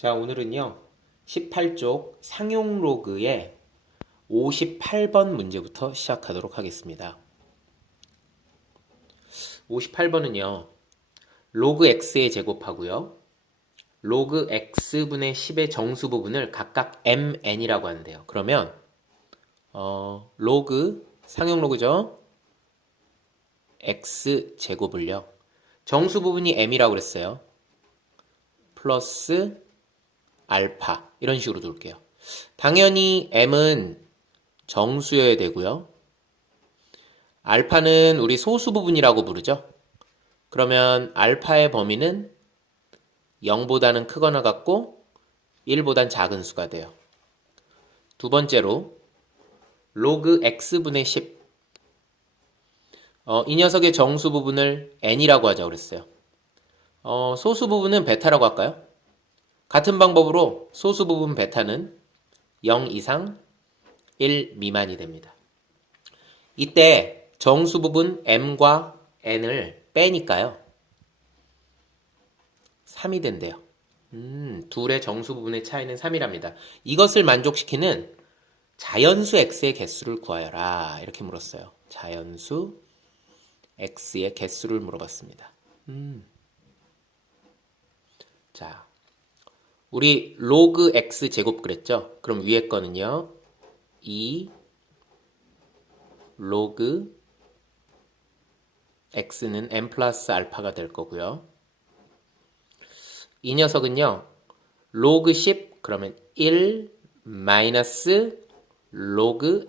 자, 오늘은요, 18쪽 상용 로그의 58번 문제부터 시작하도록 하겠습니다. 58번은요, 로그 x의 제곱하고요, 로그 x분의 10의 정수 부분을 각각 mn이라고 하는데요. 그러면 상용 로그죠? x 제곱을요, 정수 부분이 m이라고 그랬어요. 플러스 알파 이런 식으로 둘게요. 당연히 m은 정수여야 되고요. 알파는 우리 소수 부분이라고 부르죠. 그러면 알파의 범위는 0보다는 크거나 같고 1보단 작은 수가 돼요. 두 번째로 로그 x분의 10. 이 녀석의 정수 부분을 n이라고 하자고 그랬어요. 소수 부분은 베타라고 할까요? 같은 방법으로 소수 부분 베타는 0 이상 1 미만이 됩니다. 이때 정수 부분 m과 n을 빼니까요, 3이 된대요. 둘의 정수 부분의 차이는 3이랍니다. 이것을 만족시키는 자연수 x의 개수를 구하여라. 이렇게 물었어요. 자연수 x의 개수를 물어봤습니다. 자, 우리 로그 x 제곱 그랬죠? 그럼 위에 거는요, 2 로그 x는 n 플러스 알파가 될 거고요. 이 녀석은요, 로그 10 그러면 1 마이너스 로그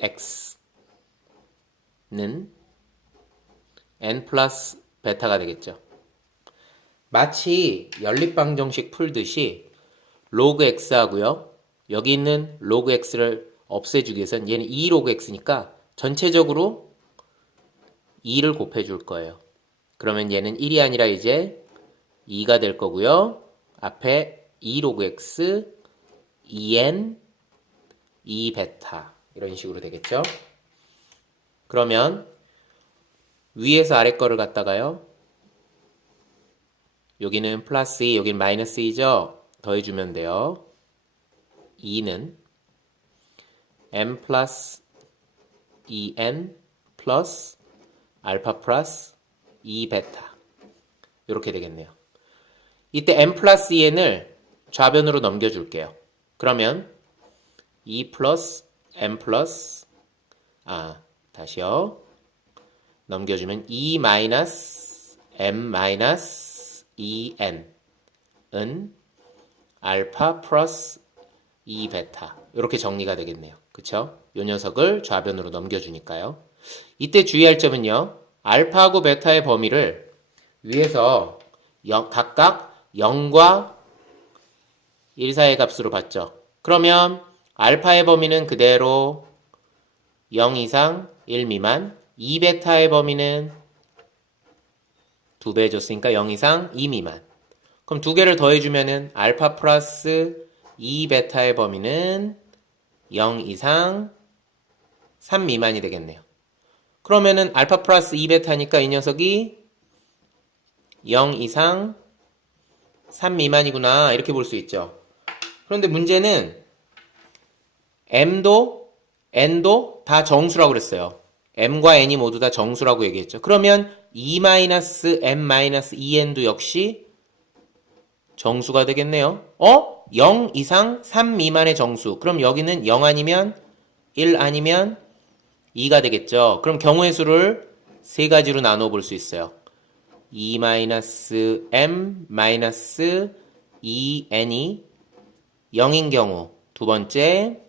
x는 n 플러스 베타가 되겠죠. 마치 연립방정식 풀듯이 로그 x하고요, 여기 있는 로그 x를 없애주기 위해서는 얘는 2 로그 x니까 전체적으로 2를 곱해줄 거예요. 그러면 얘는 1이 아니라 이제 2가 될 거고요. 앞에 2 로그 x, 2n, 2 베타 이런 식으로 되겠죠. 그러면 위에서 아래 거를 갖다가요, 여기는 플러스 2, 여기는 마이너스 2죠. 더해주면 돼요. 2는 m 플러스 2n 플러스 알파 플러스 2 베타 이렇게 되겠네요. 이때 m 플러스 2n을 좌변으로 넘겨줄게요. 그러면 2 플러스 m 플러스 다시요. 넘겨주면 2 마이너스 m 마이너스 2n은 알파 플러스 2 베타 이렇게 정리가 되겠네요. 그쵸? 이 녀석을 좌변으로 넘겨주니까요. 이때 주의할 점은요, 알파하고 베타의 범위를 위에서 각각 0과 1 사이의 값으로 봤죠. 그러면 알파의 범위는 그대로 0 이상 1 미만, 2 베타의 범위는 2배 줬으니까 0 이상 2 미만. 그럼 두 개를 더해주면은 알파 플러스 2 베타의 범위는 0 이상 3 미만이 되겠네요. 그러면은 알파 플러스 2 베타니까 이 녀석이 0 이상 3 미만이구나 이렇게 볼 수 있죠. 그런데 문제는 m도 n도 다 정수라고 그랬어요. m과 n이 모두 다 정수라고 얘기했죠. 그러면 2-m-2n도 역시 정수가 되겠네요. 0 이상 3 미만의 정수. 그럼 여기는 0 아니면 1 아니면 2가 되겠죠. 그럼 경우의 수를 세 가지로 나눠 볼 수 있어요. 2-m-2n이 0인 경우. 두 번째,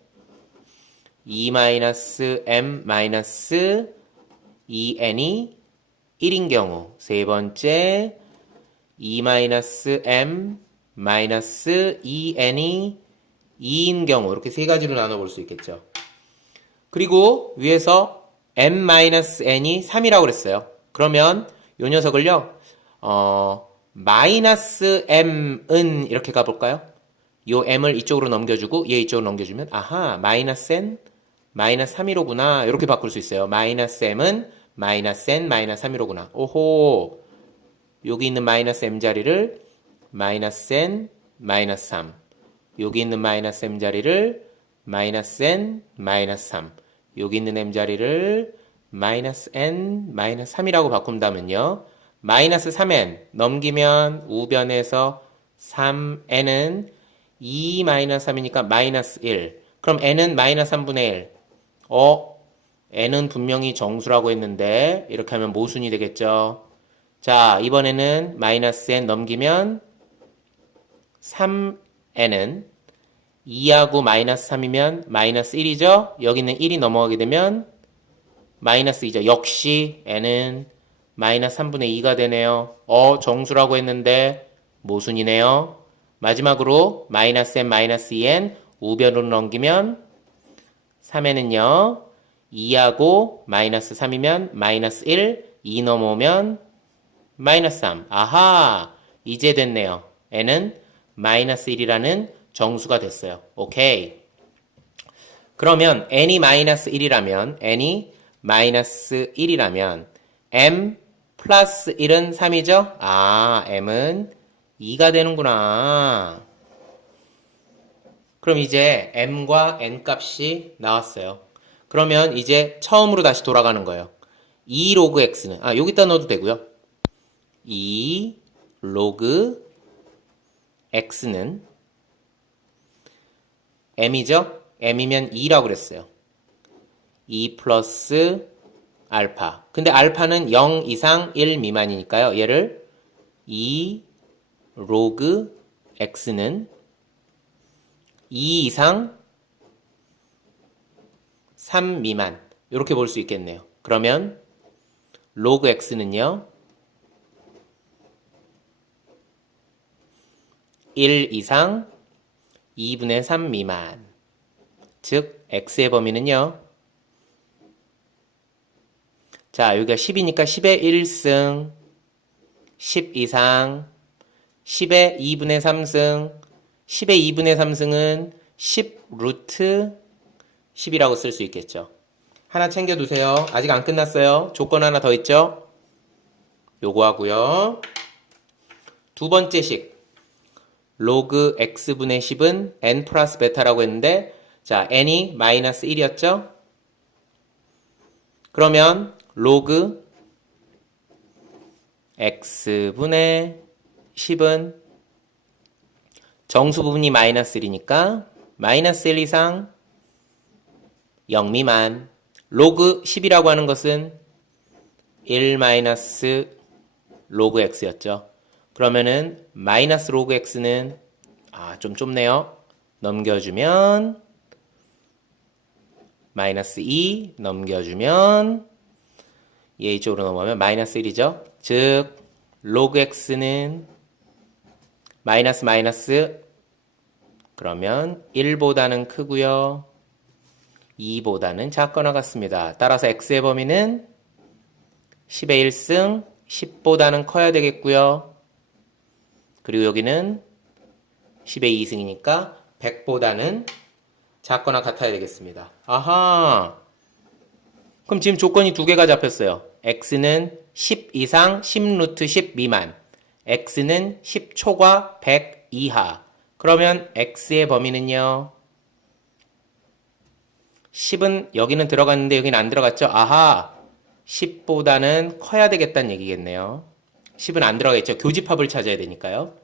2-m-2n이 1인 경우. 세 번째, 2-m-2n이 2인 경우. 이렇게 세 가지로 나눠볼 수 있겠죠. 그리고 위에서 m-n이 3이라고 그랬어요. 그러면 이 녀석을요, 마이너스 m은 이렇게 가볼까요? 이 m을 이쪽으로 넘겨주고 얘 이쪽으로 넘겨주면 마이너스 n 마이너스 315구나 이렇게 바꿀 수 있어요. 마이너스 m은 마이너스 n 마이너스 315구나. 오호, 여기 있는 마이너스 m 자리를 마이너스 n 마이너스 3, 여기 있는 마이너스 m 자리를 마이너스 n 마이너스 3, 여기 있는 m 자리를 마이너스 n 마이너스 3이라고 바꾼다면요. 마이너스 3n 넘기면 우변에서 3n은 2 마이너스 3이니까 마이너스 1. 그럼 n은 마이너스 3분의 1. n은 분명히 정수라고 했는데 이렇게 하면 모순이 되겠죠. 자, 이번에는 마이너스 n 넘기면 3n은 2하고 마이너스 3이면 마이너스 1이죠. 여기는 1이 넘어가게 되면 마이너스 2죠. 역시 n은 마이너스 3분의 2가 되네요. 정수라고 했는데 모순이네요. 마지막으로 마이너스 n 마이너스 2n 우변으로 넘기면 3n은요 2하고 마이너스 3이면 마이너스 1, 2 넘어오면 마이너스 3. 아하, 이제 됐네요. n은 마이너스 1이라는 정수가 됐어요. 오케이. 그러면 n이 마이너스 1이라면 m 플러스 1은 3이죠? m은 2가 되는구나. 그럼 이제 m과 n 값이 나왔어요. 그러면 이제 처음으로 다시 돌아가는 거예요. 2 로그 x는 여기다 넣어도 되고요. 2 로그 x는 m이죠? m이면 2라고 그랬어요. 2 플러스 알파. 근데 알파는 0 이상 1 미만이니까요. 얘를 2 로그 x는 2 이상 3 미만. 이렇게 볼 수 있겠네요. 그러면 로그 x는요. 1 이상 2분의 3 미만. 즉 x의 범위는요. 자, 여기가 10이니까 10의 1승, 10 이상, 10의 2분의 3승, 10의 2분의 3승은 10 루트 10이라고 쓸 수 있겠죠. 하나 챙겨두세요. 아직 안 끝났어요. 조건 하나 더 있죠? 요거 하고요. 두 번째 식. 로그 x분의 10은 n 플러스 베타라고 했는데, 자, n이 마이너스 1이었죠? 그러면 로그 x분의 10은 정수 부분이 마이너스 1이니까 마이너스 1 이상 0 미만. 로그 10이라고 하는 것은 1 마이너스 로그 x였죠. 그러면은 마이너스 로그 x는 좀 좁네요. 넘겨주면 마이너스 2 넘겨주면 얘 이쪽으로 넘어가면 마이너스 1이죠. 즉 로그 x는 마이너스 마이너스 그러면 1보다는 크고요. 2보다는 작거나 같습니다. 따라서 x의 범위는 10의 1승 10보다는 커야 되겠고요. 그리고 여기는 10의 2승이니까 100보다는 작거나 같아야 되겠습니다. 아하. 그럼 지금 조건이 두 개가 잡혔어요. x는 10 이상 10 루트 10 미만. x는 10 초과 100 이하. 그러면 x의 범위는요. 10은 여기는 들어갔는데 여기는 안 들어갔죠? 아하. 10보다는 커야 되겠다는 얘기겠네요. 10은 안 들어가겠죠? 교집합을 찾아야 되니까요.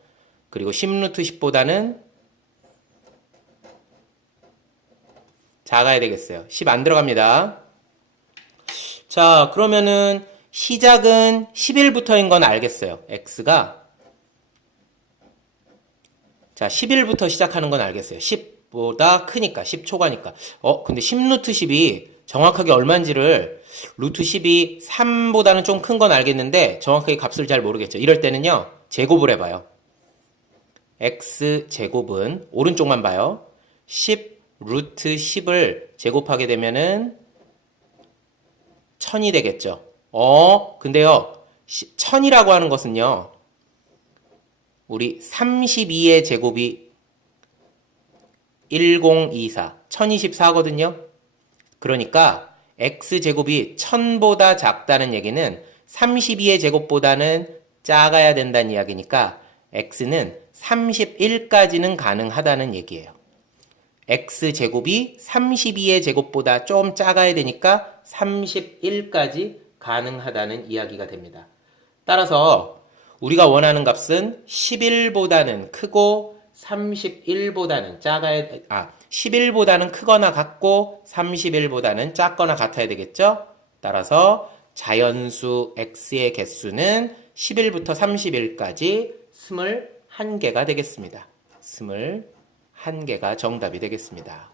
그리고 10 루트 10보다는 작아야 되겠어요. 10 안 들어갑니다. 자, 그러면은 시작은 11부터인 건 알겠어요. x가 자 11부터 시작하는 건 알겠어요. 10보다 크니까 10 초과니까. 근데 10 루트 10이 정확하게 얼마인지를 루트 10이 3보다는 좀 큰 건 알겠는데 정확하게 값을 잘 모르겠죠. 이럴 때는요. 제곱을 해봐요. x 제곱은 오른쪽만 봐요. 10 루트 10을 제곱하게 되면은 1000이 되겠죠. 근데요. 1000이라고 하는 것은요. 우리 32의 제곱이 1024, 1024거든요. 그러니까 x제곱이 1000보다 작다는 얘기는 32의 제곱보다는 작아야 된다는 이야기니까 x는 31까지는 가능하다는 얘기예요. x제곱이 32의 제곱보다 좀 작아야 되니까 31까지 가능하다는 이야기가 됩니다. 따라서 우리가 원하는 값은 11보다는 크고 31보다는 11보다는 크거나 같고 31보다는 작거나 같아야 되겠죠? 따라서 자연수 x의 개수는 11부터 31까지 21개가 되겠습니다. 21개가 정답이 되겠습니다.